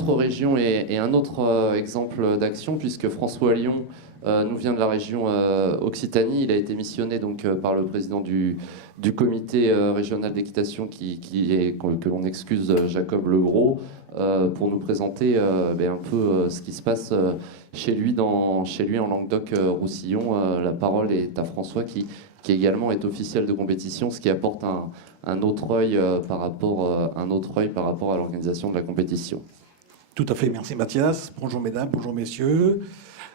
autre région et un autre exemple d'action, puisque François Lyon nous vient de la région Occitanie. Il a été missionné donc, par le président du comité régional d'équitation que l'on excuse Jacob Legros, pour nous présenter un peu ce qui se passe chez lui en Languedoc-Roussillon. La parole est à François qui également est officiel de compétition, ce qui apporte un autre œil par rapport à l'organisation de la compétition. Tout à fait, merci Mathias. Bonjour mesdames, bonjour messieurs.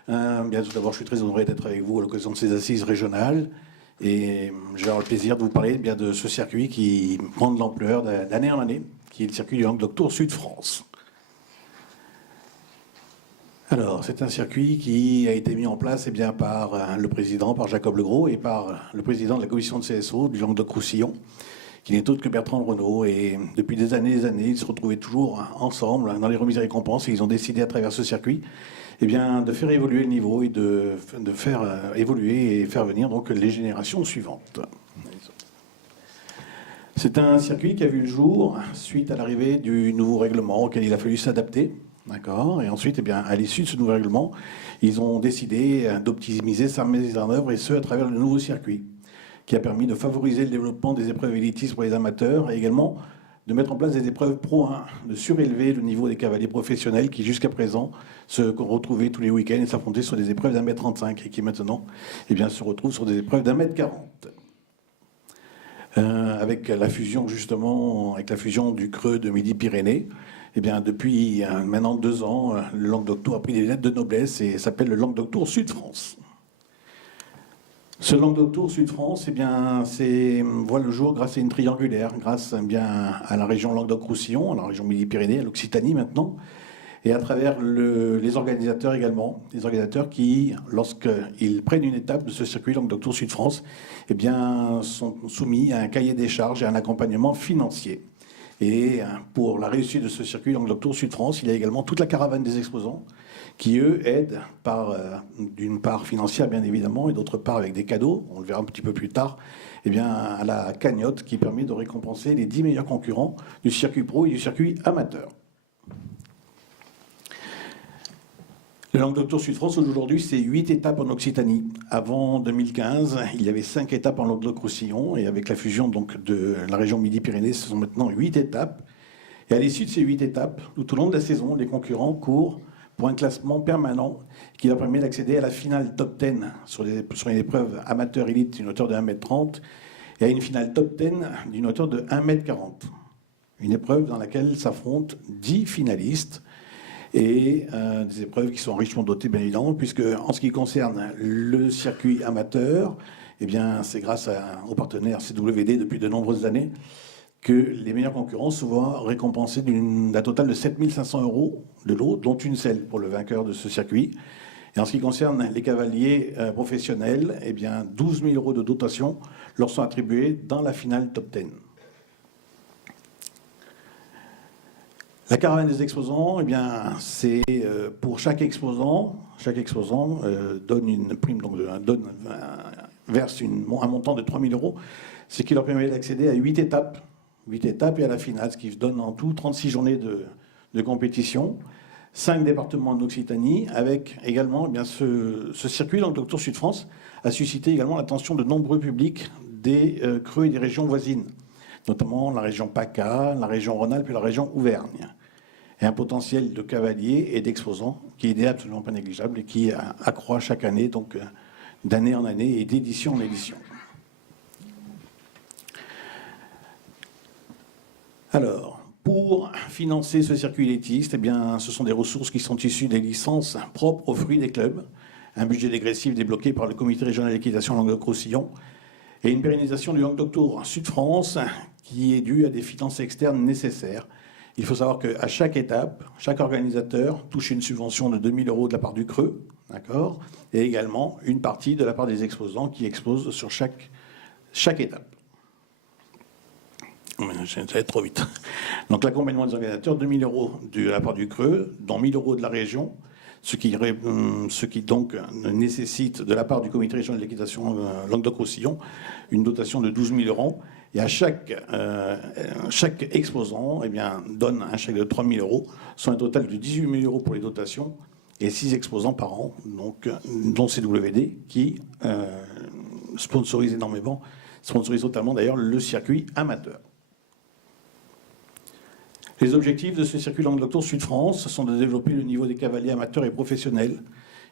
Bien, tout d'abord, je suis très honoré d'être avec vous à l'occasion de ces assises régionales. Et j'ai le plaisir de vous parler bien de ce circuit qui prend de l'ampleur d'année en année, qui est le circuit du Languedoc-Tours Sud-France. Alors, c'est un circuit qui a été mis en place par le président, par Jacob Legros, et par le président de la commission de CSO du Languedoc-Roussillon, qui n'est autre que Bertrand Renaud. Et depuis des années, ils se retrouvaient toujours ensemble dans les remises et récompenses, et ils ont décidé à travers ce circuit de faire évoluer le niveau et de faire évoluer et faire venir donc les générations suivantes. C'est un circuit qui a vu le jour suite à l'arrivée du nouveau règlement auquel il a fallu s'adapter. D'accord. Et ensuite, à l'issue de ce nouveau règlement, ils ont décidé d'optimiser sa mise en œuvre, et ce, à travers le nouveau circuit, qui a permis de favoriser le développement des épreuves élitistes pour les amateurs, et également de mettre en place des épreuves Pro 1, de surélever le niveau des cavaliers professionnels qui, jusqu'à présent, se retrouvaient tous les week-ends et s'affrontaient sur des épreuves d'1,35 m, et qui maintenant se retrouvent sur des épreuves d'1,40 m. Avec la fusion, justement, avec la fusion du Creux de Midi-Pyrénées, depuis maintenant 2 ans, le Languedoc-Tours a pris des lettres de noblesse et s'appelle le Languedoc-Tours Sud-France. Ce Languedoc-Tours Sud-France, voit le jour grâce à une triangulaire, grâce à la région Languedoc-Roussillon, à la région Midi-Pyrénées, à l'Occitanie maintenant, et à travers les organisateurs également, les organisateurs qui, lorsqu'ils prennent une étape de ce circuit Languedoc-Tours Sud-France, sont soumis à un cahier des charges et à un accompagnement financier. Et pour la réussite de ce circuit Languedoc-Tours Sud-France, il y a également toute la caravane des exposants qui, eux, aident d'une part financière, bien évidemment, et d'autre part avec des cadeaux, on le verra un petit peu plus tard, à la cagnotte qui permet de récompenser les 10 meilleurs concurrents du circuit pro et du circuit amateur. Le Languedoc-Tours Sud-France, aujourd'hui, c'est 8 étapes en Occitanie. Avant 2015, il y avait 5 étapes en Languedoc-Roussillon, et avec la fusion donc, de la région Midi-Pyrénées, ce sont maintenant 8 étapes. Et à l'issue de ces 8 étapes, tout au long de la saison, les concurrents courent pour un classement permanent qui leur permet d'accéder à la finale top 10 sur une épreuve amateur élite d'une hauteur de 1,30 m et à une finale top 10 d'une hauteur de 1,40 m. Une épreuve dans laquelle s'affrontent 10 finalistes, et des épreuves qui sont richement dotées, bien évidemment, puisque en ce qui concerne le circuit amateur, c'est grâce au partenaire CWD depuis de nombreuses années que les meilleurs concurrents sont souvent récompensés d'un total de 7 500 € de lot, dont une selle pour le vainqueur de ce circuit. Et en ce qui concerne les cavaliers professionnels, 12 000 € de dotation leur sont attribués dans la finale top 10. La caravane des exposants, c'est pour chaque exposant donne une prime, donc verse un montant de 3 000 €, ce qui leur permet d'accéder à 8 étapes et à la finale, ce qui donne en tout 36 journées de compétition, 5 départements en Occitanie, avec également ce circuit Languedoc-Tours Sud-France a suscité également l'attention de nombreux publics des creux et des régions voisines, notamment la région PACA, la région Rhône-Alpes et la région Auvergne. Et un potentiel de cavaliers et d'exposants qui est absolument pas négligeable et qui accroît chaque année, donc d'année en année et d'édition en édition. Alors, pour financer ce circuit élitiste, ce sont des ressources qui sont issues des licences propres aux fruits des clubs, un budget dégressif débloqué par le comité régional d'équitation Languedoc-Roussillon et une pérennisation du Languedoc-Tours Sud-France qui est due à des finances externes nécessaires. Il faut savoir qu'à chaque étape, chaque organisateur touche une subvention de 2 000 € de la part du Creux, d'accord, et également une partie de la part des exposants qui exposent sur chaque étape. Ça va être trop vite. Donc l'accompagnement des organisateurs, 2 000 € de la part du Creux, dont 1 000 € de la région, ce qui donc nécessite de la part du comité régional de l'équitation Languedoc-Roussillon une dotation de 12 000 €, Et à chaque exposant donne un chèque de 3 000 euros, soit un total de 18 000 euros pour les dotations, et 6 exposants par an, donc, dont CWD, qui sponsorise totalement d'ailleurs le circuit amateur. Les objectifs de ce circuit Languedoc-Tours Sud-France sont de développer le niveau des cavaliers amateurs et professionnels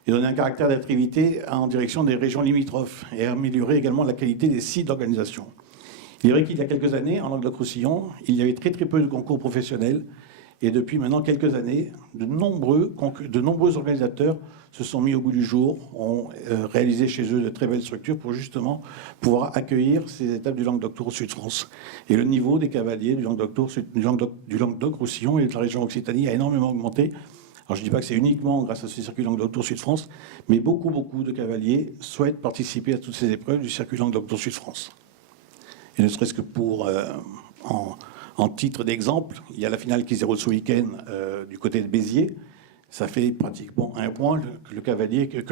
et donner un caractère d'attractivité en direction des régions limitrophes et améliorer également la qualité des sites d'organisation. Il est vrai qu'il y a quelques années, en Languedoc-Roussillon, il y avait très peu de concours professionnels et depuis maintenant quelques années, de nombreux organisateurs se sont mis au goût du jour, ont réalisé chez eux de très belles structures pour justement pouvoir accueillir ces étapes du Languedoc-Tours Sud-France. Et le niveau des cavaliers du Languedoc-Roussillon et de la région Occitanie a énormément augmenté. Alors je ne dis pas que c'est uniquement grâce à ce circuit Languedoc-Tours Sud-France, mais beaucoup de cavaliers souhaitent participer à toutes ces épreuves du circuit Languedoc-Tours Sud-France. Et ne serait-ce que pour, en titre d'exemple, il y a la finale qui se déroule ce week-end du côté de Béziers. Ça fait pratiquement un point que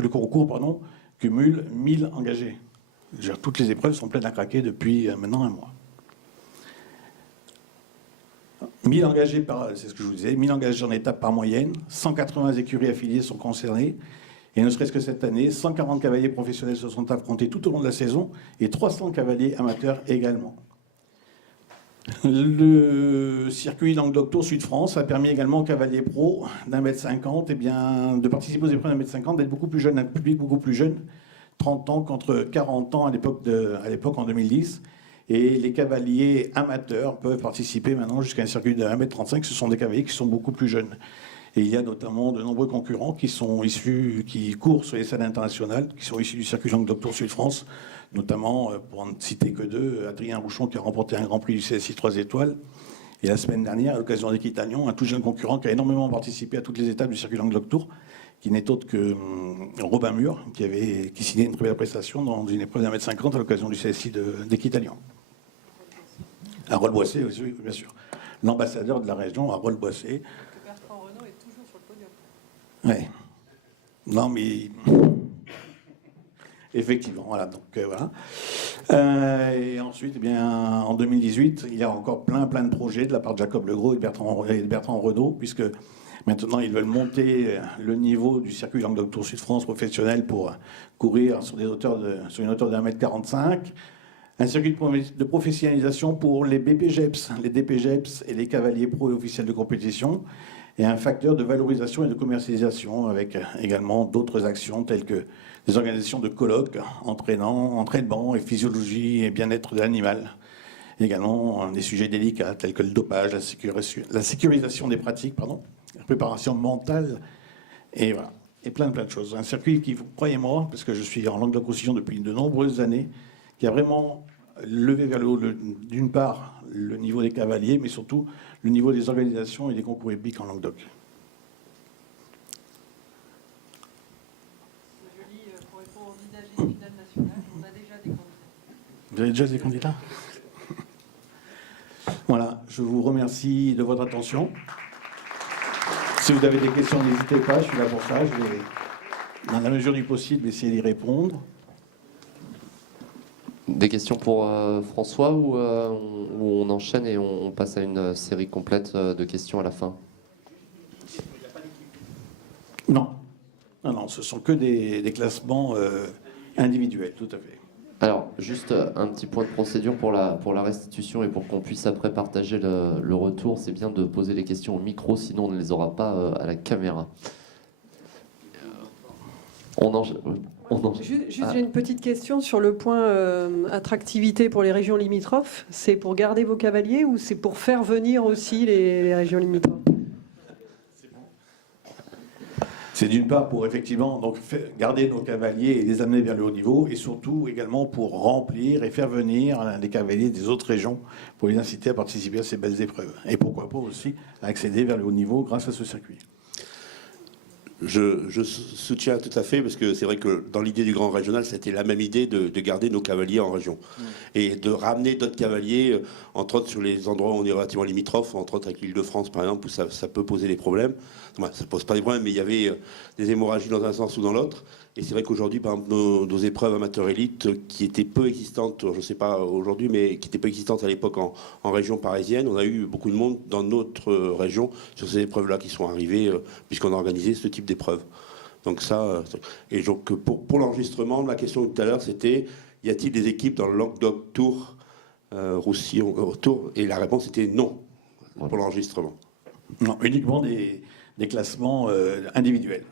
le concours cumule 1000 engagés. Toutes les épreuves sont pleines à craquer depuis maintenant un mois. 1000 engagés c'est ce que je vous disais, 1000 engagés en étape par moyenne, 180 écuries affiliées sont concernées, et ne serait-ce que cette année, 140 cavaliers professionnels se sont affrontés tout au long de la saison, et 300 cavaliers amateurs également. Le circuit Languedoc-Tours Sud-France a permis également aux cavaliers pro d'1,50 m de participer aux épreuves d'1,50 m, d'être beaucoup plus jeune, un public beaucoup plus jeune, 30 ans contre 40 ans à l'époque en 2010. Et les cavaliers amateurs peuvent participer maintenant jusqu'à un circuit de 1,35 m. Ce sont des cavaliers qui sont beaucoup plus jeunes. Et il y a notamment de nombreux concurrents qui courent sur les scènes internationales, qui sont issus du circuit Languedoc-Tours Sud-France, notamment, pour ne citer que deux, Adrien Rouchon qui a remporté un Grand Prix du CSI 3 étoiles. Et la semaine dernière, à l'occasion d'Equitanion, un tout jeune concurrent qui a énormément participé à toutes les étapes du circuit Languedoc-Tours, qui n'est autre que Robin Mur, qui signait une très belle prestation dans une épreuve d'1,50 m à l'occasion du CSI d'Equitanion. Harold Boissé, oui, bien sûr. L'ambassadeur de la région, Harold Boissé. Bertrand Renaud est toujours sur le podium. Oui. Non, mais... Effectivement, voilà. Donc, voilà. Et ensuite, en 2018, il y a encore plein de projets de la part de Jacob Legros et de Bertrand Renaud, puisque maintenant, ils veulent monter le niveau du circuit Languedoc-Tours Sud-France professionnel pour courir sur une hauteur de 1,45 m. Un circuit de professionnalisation pour les BPGEPS, les DPGEPS et les cavaliers pro et officiels de compétition, et un facteur de valorisation et de commercialisation avec également d'autres actions telles que des organisations de colloques, entraînement et physiologie et bien-être de l'animal. Également des sujets délicats tels que le dopage, la sécurisation des pratiques, la préparation mentale, et voilà. Et plein de choses. Un circuit qui, croyez-moi, parce que je suis en Languedoc-Roussillon depuis de nombreuses années, qui a vraiment levé vers le haut, d'une part, le niveau des cavaliers, mais surtout le niveau des organisations et des concours hippiques en Languedoc. C'est joli pour envisager une finale nationale. On a déjà des candidats. Vous avez déjà des candidats? Voilà, je vous remercie de votre attention. Si vous avez des questions, n'hésitez pas, je suis là pour ça. Je vais, dans la mesure du possible, essayer d'y répondre. Des questions pour François ou on enchaîne et on passe à une série complète de questions à la fin? Non, ce sont que des classements individuels, tout à fait. Alors, juste un petit point de procédure pour la restitution et pour qu'on puisse après partager le retour, c'est bien de poser les questions au micro, sinon on ne les aura pas à la caméra. J'ai une petite question sur le point attractivité pour les régions limitrophes. C'est pour garder vos cavaliers ou c'est pour faire venir aussi les régions limitrophes? C'est d'une part pour effectivement garder nos cavaliers et les amener vers le haut niveau, et surtout également pour remplir et faire venir les cavaliers des autres régions pour les inciter à participer à ces belles épreuves. Et pourquoi pas aussi accéder vers le haut niveau grâce à ce circuit. Je soutiens tout à fait, parce que c'est vrai que dans l'idée du grand régional, c'était la même idée de garder nos cavaliers en région. Et de ramener d'autres cavaliers, entre autres sur les endroits où on est relativement limitrophes, entre autres avec l'Île-de-France par exemple, où ça peut poser des problèmes. Enfin, ça ne pose pas des problèmes, mais il y avait des hémorragies dans un sens ou dans l'autre. Et c'est vrai qu'aujourd'hui, par exemple, nos épreuves amateurs élites, qui étaient peu existantes, je ne sais pas aujourd'hui, mais qui étaient peu existantes à l'époque en région parisienne, on a eu beaucoup de monde dans notre région sur ces épreuves-là qui sont arrivées, puisqu'on a organisé ce type d'épreuves. Donc ça, et donc pour l'enregistrement, la question de tout à l'heure, c'était, y a-t-il des équipes dans le Languedoc Tour, Roussillon Tour? Et la réponse était non, pour l'enregistrement. Non, uniquement des classements individuels.